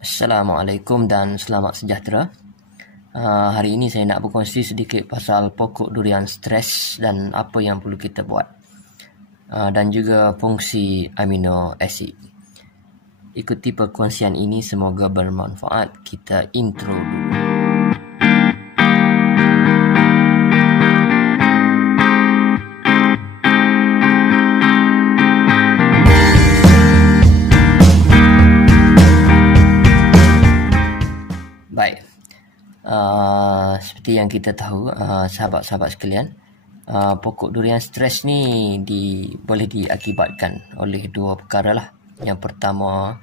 Assalamualaikum dan selamat sejahtera. Hari ini saya nak berkongsi sedikit pasal pokok durian stres dan apa yang perlu kita buat. Dan juga fungsi amino acid. Ikuti perkongsian ini, semoga bermanfaat. Kita intro dulu. Baik, seperti yang kita tahu, sahabat-sahabat sekalian, pokok durian stres ni boleh diakibatkan oleh dua perkara lah. Yang pertama,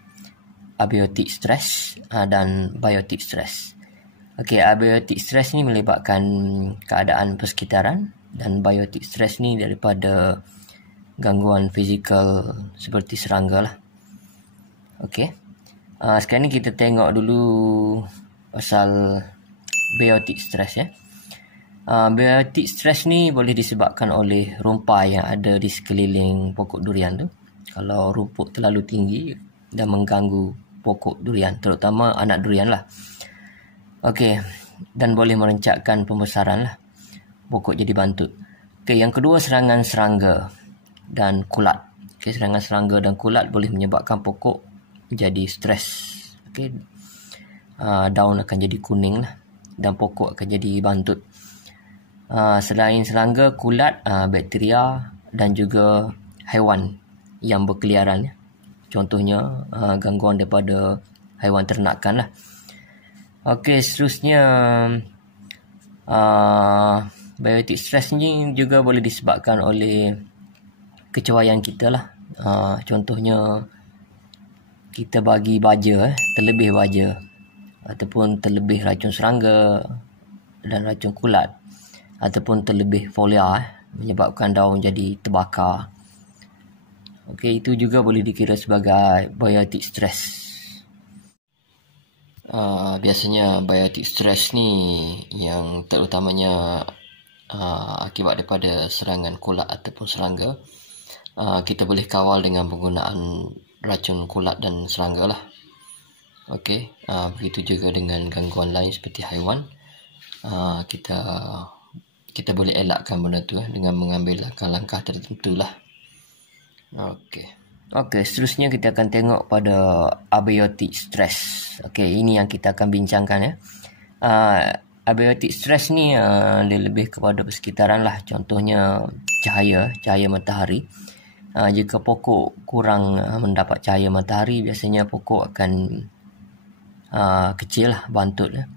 abiotik stres dan biotik stres. Okey, abiotik stres ni melibatkan keadaan persekitaran dan biotik stres ni daripada gangguan fizikal seperti serangga lah. Okey, sekarang ni kita tengok dulu pasal biotik stres ya. Biotik stres ni boleh disebabkan oleh rumpai yang ada di sekeliling pokok durian tu. Kalau rumput terlalu tinggi dan mengganggu pokok durian, terutama anak durian lah. Okey, dan boleh merencatkan pembesaran lah pokok jadi bantut. Okey, yang kedua, serangan serangga dan kulat. Okey, serangan serangga dan kulat boleh menyebabkan pokok jadi stres. Okey, daun akan jadi kuning lah dan pokok akan jadi bantut. Selain serangga, kulat, bakteria dan juga haiwan yang berkeliaran. Contohnya gangguan daripada haiwan ternakan lah. Okey, seterusnya biotik stres ni juga boleh disebabkan oleh kecewayan kita lah. Contohnya kita bagi baja, terlebih baja, ataupun terlebih racun serangga dan racun kulat, ataupun terlebih folia, menyebabkan daun jadi terbakar. Okey, itu juga boleh dikira sebagai biotik stres. Biasanya biotik stres ni yang terutamanya akibat daripada serangan kulat ataupun serangga, kita boleh kawal dengan penggunaan racun kulat dan serangga lah. Okey, begitu juga dengan gangguan lain seperti haiwan. Kita boleh elakkan benda tu dengan mengambil langkah-langkah tertentu lah. Okey, seterusnya kita akan tengok pada abiotik stres. Okey, ini yang kita akan bincangkan ya. Abiotik stres ni dia lebih kepada persekitaran lah. Contohnya cahaya matahari. Jika pokok kurang mendapat cahaya matahari, biasanya pokok akan kecil lah, bantut lah.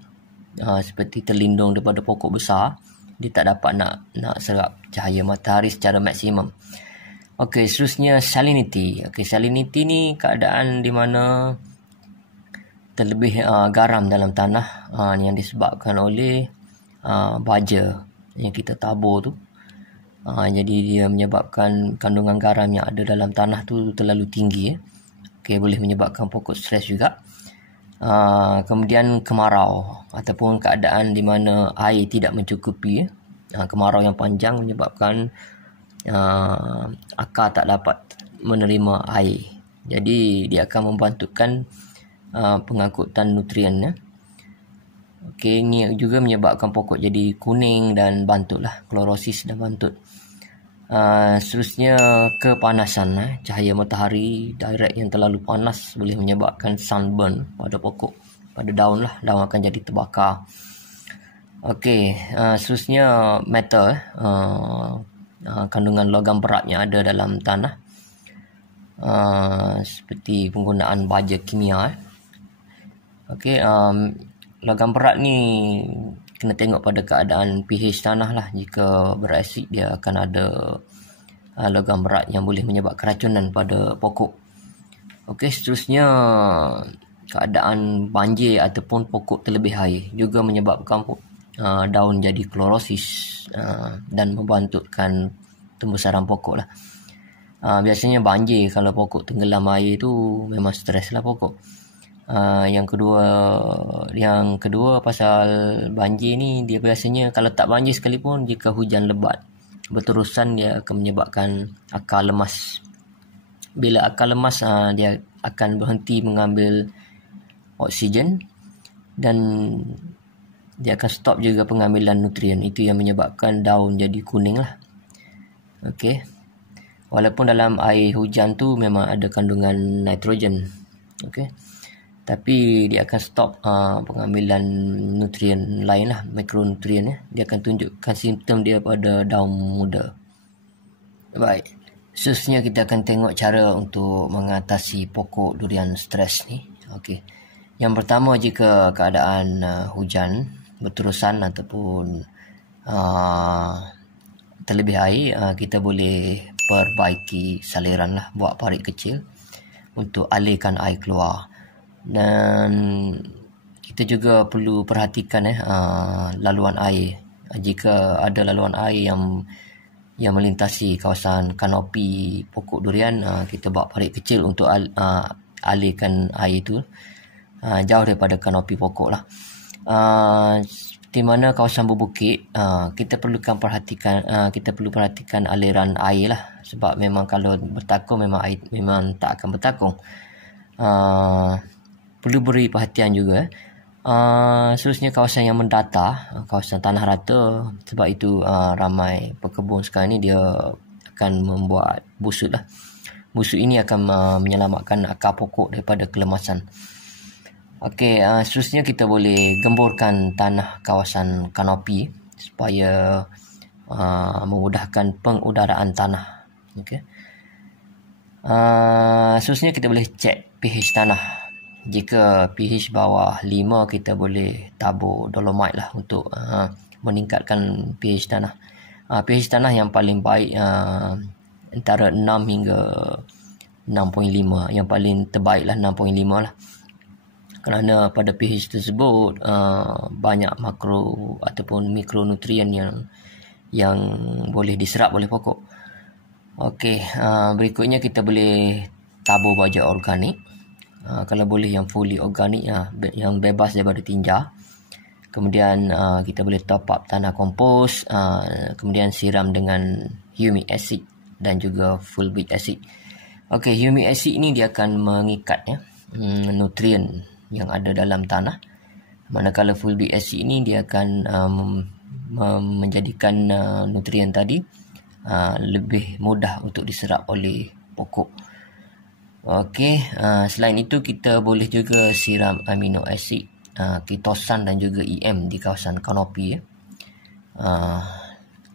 Seperti terlindung daripada pokok besar, dia tak dapat nak serap cahaya matahari secara maksimum. Okey, seterusnya salinity. Okey, salinity ni keadaan di mana terlebih garam dalam tanah yang disebabkan oleh baja yang kita tabur tu. Jadi dia menyebabkan kandungan garam yang ada dalam tanah tu terlalu tinggi. Okey, boleh menyebabkan pokok stres juga. Kemudian kemarau ataupun keadaan di mana air tidak mencukupi. Kemarau yang panjang menyebabkan akar tak dapat menerima air. Jadi dia akan membantutkan pengangkutan nutrien ya. Okey, ini juga menyebabkan pokok jadi kuning dan bantut lah, klorosis dan bantut. Seterusnya kepanasan, cahaya matahari direct yang terlalu panas boleh menyebabkan sunburn pada pokok, pada daun lah, daun akan jadi terbakar. Okey, seterusnya metal, kandungan logam berat yang ada dalam tanah, seperti penggunaan baja kimia. Okey, logam berat ni kena tengok pada keadaan pH tanah lah. Jika berasid, dia akan ada logam berat yang boleh menyebabkan keracunan pada pokok. Okey, seterusnya keadaan banjir ataupun pokok terlebih air juga menyebabkan daun jadi klorosis dan membantutkan pembesaran pokok lah. Biasanya banjir, kalau pokok tenggelam air tu memang stres lah pokok. Yang kedua pasal banjir ni, dia biasanya kalau tak banjir sekalipun, jika hujan lebat berterusan, dia akan menyebabkan akar lemas. Bila akar lemas, dia akan berhenti mengambil oksigen, dan dia akan stop juga pengambilan nutrien. Itu yang menyebabkan daun jadi kuning lah. Okey. Walaupun dalam air hujan tu memang ada kandungan nitrogen. Okey. Tapi dia akan stop pengambilan nutrien lain lah, mikronutrien ya. Dia akan tunjukkan simptom dia pada daun muda. Baik. Seterusnya kita akan tengok cara untuk mengatasi pokok durian stres ni. Okey. Yang pertama, jika keadaan hujan berterusan ataupun terlebih air, kita boleh perbaiki saliran lah, buat parit kecil untuk alirkan air keluar. Dan kita juga perlu perhatikan laluan air. Jika ada laluan air yang melintasi kawasan kanopi pokok durian, kita buat parit kecil untuk alirkan air itu jauh daripada kanopi pokok lah. Di mana kawasan berbukit, kita perlu perhatikan aliran air lah, sebab memang kalau bertakung memang air memang tak akan bertakung. Perlu beri perhatian juga. Seterusnya kawasan yang mendatar, kawasan tanah rata, sebab itu ramai pekebun sekarang ni dia akan membuat busut lah. Busut ini akan menyelamatkan akar pokok daripada kelemasan. Okey, seterusnya kita boleh gemburkan tanah kawasan kanopi supaya memudahkan pengudaraan tanah. Okey. Seterusnya kita boleh cek pH tanah. Jika pH bawah 5, kita boleh tabur dolomite lah untuk meningkatkan pH tanah. pH tanah yang paling baik antara 6 hingga 6.5. Yang paling terbaik lah 6.5 lah. Kerana pada pH tersebut banyak makro ataupun mikronutrien yang boleh diserap oleh pokok. Okey, berikutnya kita boleh tabur baja organik. Kalau boleh yang fully organik, yang bebas daripada tinja. Kemudian kita boleh top up tanah kompos, kemudian siram dengan humic acid dan juga fulvic acid. Okey, humic acid ini dia akan mengikat nutrien yang ada dalam tanah. Manakala fulvic acid ini dia akan menjadikan nutrien tadi lebih mudah untuk diserap oleh pokok. Okey, selain itu kita boleh juga siram amino acid, ketosan dan juga EM di kawasan kanopi.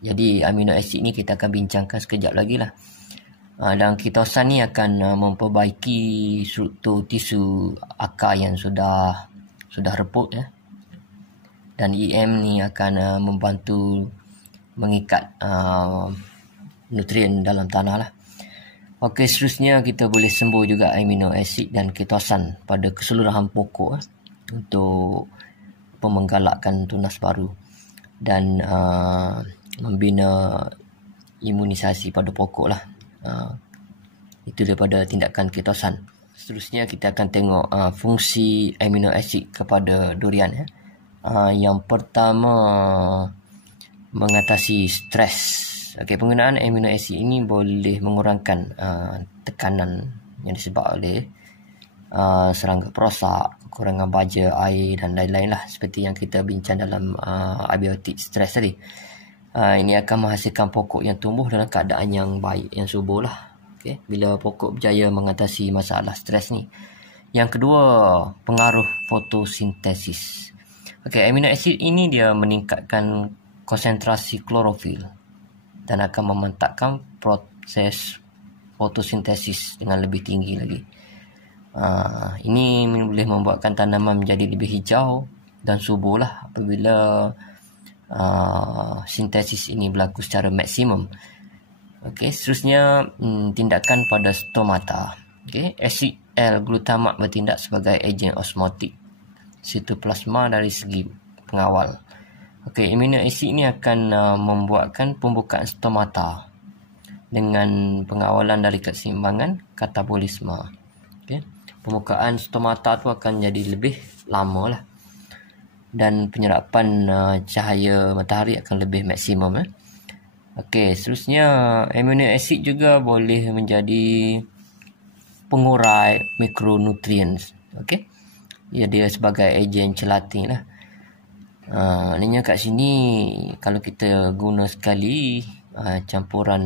Jadi amino acid ni kita akan bincangkan sekejap lagi lah. Dan ketosan ni akan memperbaiki struktur tisu akar yang sudah reput ya. Dan EM ni akan membantu mengikat nutrien dalam tanah lah. Okey, seterusnya kita boleh sembuh juga amino acid dan ketosan pada keseluruhan pokok untuk menggalakkan tunas baru dan membina imunisasi pada pokok lah. Itu daripada tindakan ketosan. Seterusnya kita akan tengok fungsi amino acid kepada durian. Yang pertama, mengatasi stres. Okey, penggunaan amino acid ini boleh mengurangkan tekanan yang disebabkan oleh serangga perosak, kekurangan baja, air dan lain-lain lah, seperti yang kita bincang dalam abiotik stres tadi. Ini akan menghasilkan pokok yang tumbuh dalam keadaan yang baik, yang subur lah. Okey, bila pokok berjaya mengatasi masalah stres ni. Yang kedua, pengaruh fotosintesis. Okey, amino acid ini dia meningkatkan konsentrasi klorofil dan akan memantapkan proses fotosintesis dengan lebih tinggi lagi. Ini boleh membuatkan tanaman menjadi lebih hijau dan subur lah apabila sintesis ini berlaku secara maksimum. Okey, seterusnya tindakan pada stomata. Okey, asid L-glutamat bertindak sebagai ejen osmotik sitoplasma dari segi pengawal. Okey, amino acid ini akan membuatkan pembukaan stomata dengan pengawalan dari keseimbangan katabolisme. Okey, pembukaan stomata tu akan jadi lebih lama lah dan penyerapan cahaya matahari akan lebih maksimum. Okey, seterusnya amino acid juga boleh menjadi pengurai mikronutrien. Okey, Ya, dia sebagai ejen celating lah. Maknanya kat sini kalau kita guna sekali campuran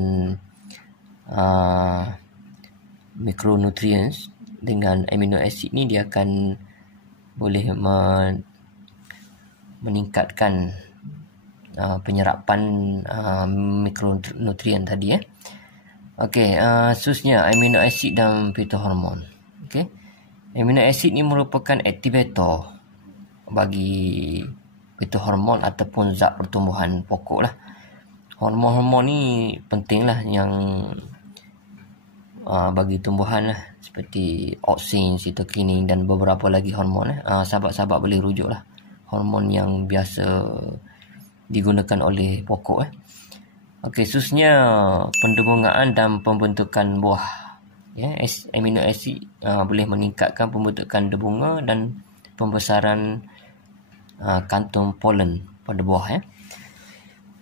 micronutrients dengan amino acid ni, dia akan boleh meningkatkan penyerapan mikronutrien tadi. Okey, seterusnya amino acid dan fitohormon. Okey, amino acid ni merupakan aktivator bagi fitohormon ataupun zat pertumbuhan pokok lah. Hormon-hormon ni penting lah yang bagi tumbuhan lah, seperti auxin, cytokinin dan beberapa lagi hormon lah. Sahabat-sahabat boleh rujuk lah hormon yang biasa digunakan oleh pokok. Okey, seterusnya pendebungaan dan pembentukan buah. Amino acid boleh meningkatkan pembentukan debunga dan pembesaran kantung polen pada buah.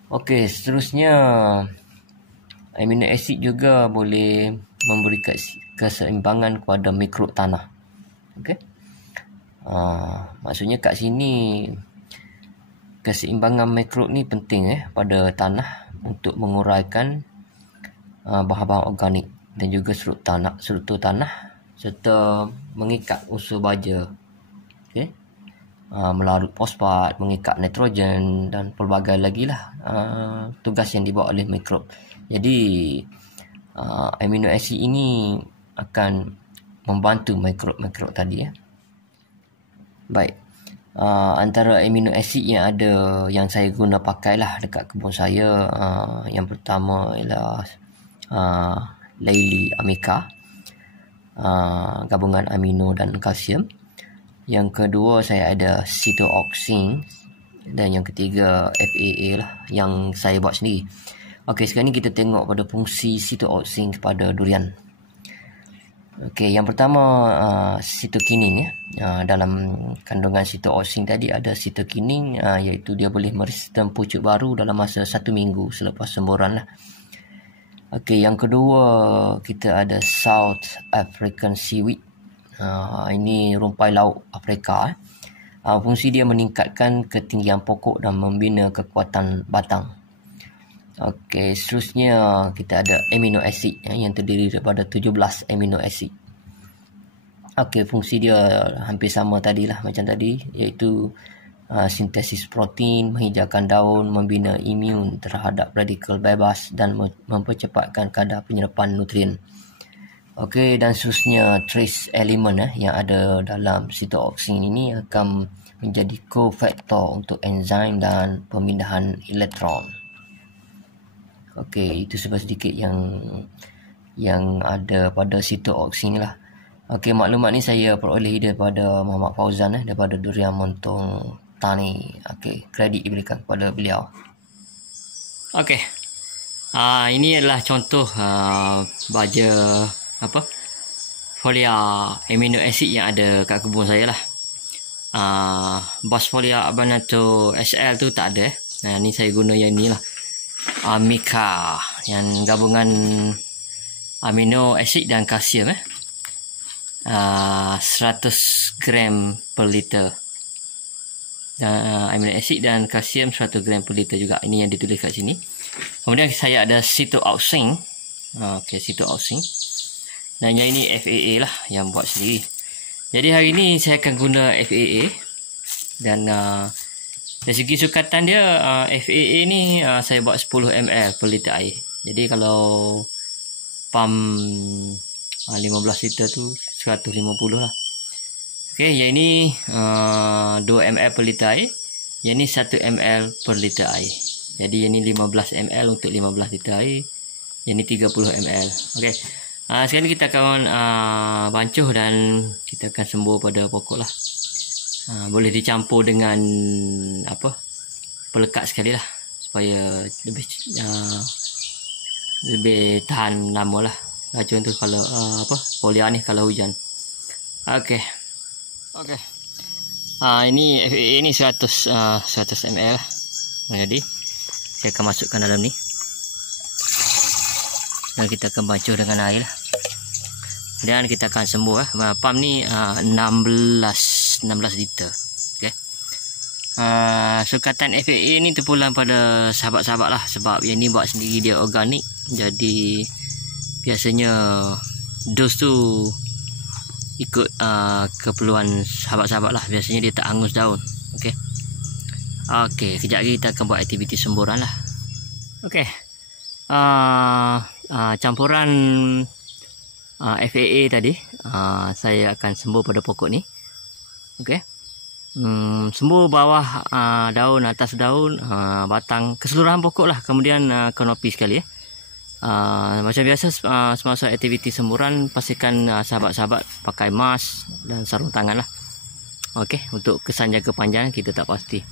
Okey, seterusnya amino acid juga boleh memberi keseimbangan kepada mikrop tanah. Okey, maksudnya kat sini keseimbangan mikrop ni penting pada tanah untuk menguraikan bahan-bahan organik dan juga struktur tanah serta mengikat unsur baja. Okey, melarut fosfat, mengikat nitrogen dan pelbagai lagi lah tugas yang dibuat oleh mikrob. Jadi amino acid ini akan membantu mikrob tadi. Baik, antara amino acid yang ada yang saya guna pakailah dekat kebun saya, yang pertama ialah Leyli Amica, gabungan amino dan kalsium. Yang kedua saya ada Cytooxin, dan yang ketiga FAA lah yang saya buat sendiri. Okey, sekarang ni kita tengok pada fungsi Cytooxin kepada durian. Okey, yang pertama cytokinin. Dalam kandungan Cytooxin tadi ada cytokinin, iaitu dia boleh meresistan pucuk baru dalam masa 1 minggu selepas semburan lah. Okey, yang kedua kita ada South African Seaweed. Ini rumpai laut Afrika. Fungsi dia meningkatkan ketinggian pokok dan membina kekuatan batang. Okey, seterusnya kita ada amino acid yang terdiri daripada 17 amino acid. Okey, fungsi dia hampir sama tadilah macam tadi, iaitu sintesis protein, menghijaukan daun, membina imun terhadap radikal bebas dan mempercepatkan kadar penyerapan nutrien. Okey, dan seterusnya trace element yang ada dalam Cytooxin ini akan menjadi cofactor untuk enzim dan pemindahan elektron. Okey, itu sedikit yang ada pada Cytooxin lah. Okey, maklumat ni saya peroleh daripada Muhammad Fauzan daripada Durian Montong Tani. Okey, kredit diberikan kepada beliau. Okey, ini adalah contoh baja folia amino acid yang ada kat kebun saya lah. Bosfolia abanato SL tu tak ada. Ni saya guna yang ni lah, Amica, yang gabungan amino acid dan kalsium 100 gram per liter. Amino acid dan kalsium 100 gram per liter juga. Ini yang ditulis kat sini. Kemudian saya ada Cytooxin. Okey, Cytooxin. Dan yang ini FAA lah yang buat sendiri. Jadi hari ini saya akan guna FAA. Dan dari segi sukatan dia, FAA ni saya buat 10 ml per liter air. Jadi kalau pump 15 liter tu 150 lah. Okey, yang ini 2 ml per liter air. Yang ni 1 ml per liter air. Jadi yang ni 15 ml untuk 15 liter air. Yang ni 30 ml. Okey. Sekarang kita akan bancuh dan kita akan sembur pada pokok lah. Boleh dicampur dengan pelekat sekali lah, supaya lebih tahan lama lah. Racun tu kalau folia ni kalau hujan. Okey. Ini FAA ni 100 ml lah. Jadi saya akan masukkan dalam ni. Dan kita akan bancuh dengan air lah. Dan kita akan sembur pump ni 16 16 liter. Okey. Sukatan FAA ni terpulang pada sahabat-sahabat lah, sebab yang ni buat sendiri, dia organik. Jadi biasanya dos tu ikut keperluan sahabat-sahabat lah. Biasanya dia tak hangus daun. Okey. Okey, kejap lagi kita akan buat aktiviti semburan lah. Okey. Campuran FAA tadi saya akan sembur pada pokok ni. Okey. Sembur bawah daun, atas daun, batang, keseluruhan pokok lah. Kemudian kanopi sekali. Macam biasa semasa aktiviti semburan, pastikan sahabat-sahabat pakai mask dan sarung tangan lah. Okey, untuk kesan jangka panjang kita tak pasti.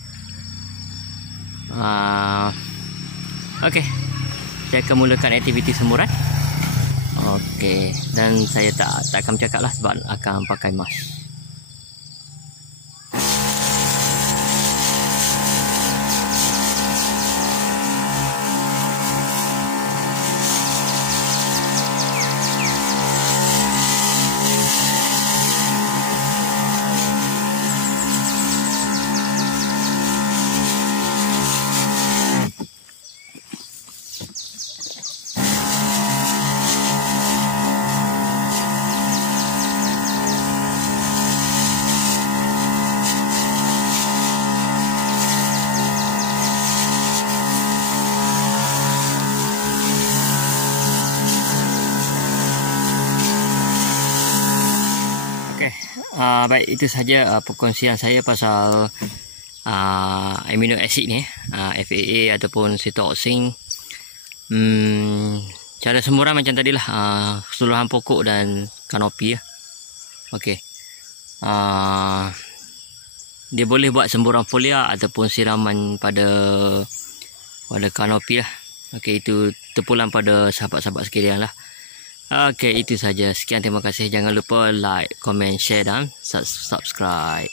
Okey, saya akan mulakan aktiviti semburan. Okey, dan saya tak akan bercakap lah sebab akan pakai mask. Baik, itu saja perkongsian saya pasal amino acid ni, FAA ataupun cytoxin. Cara semburan macam tadilah, keseluruhan pokok dan kanopi ya. Okey. Dia boleh buat semburan foliar ataupun siraman pada kanopi lah. Okey, itu terpulang pada sahabat-sahabat sekalian lah. Okey, itu saja. Sekian, terima kasih. Jangan lupa like, komen, share dan subscribe.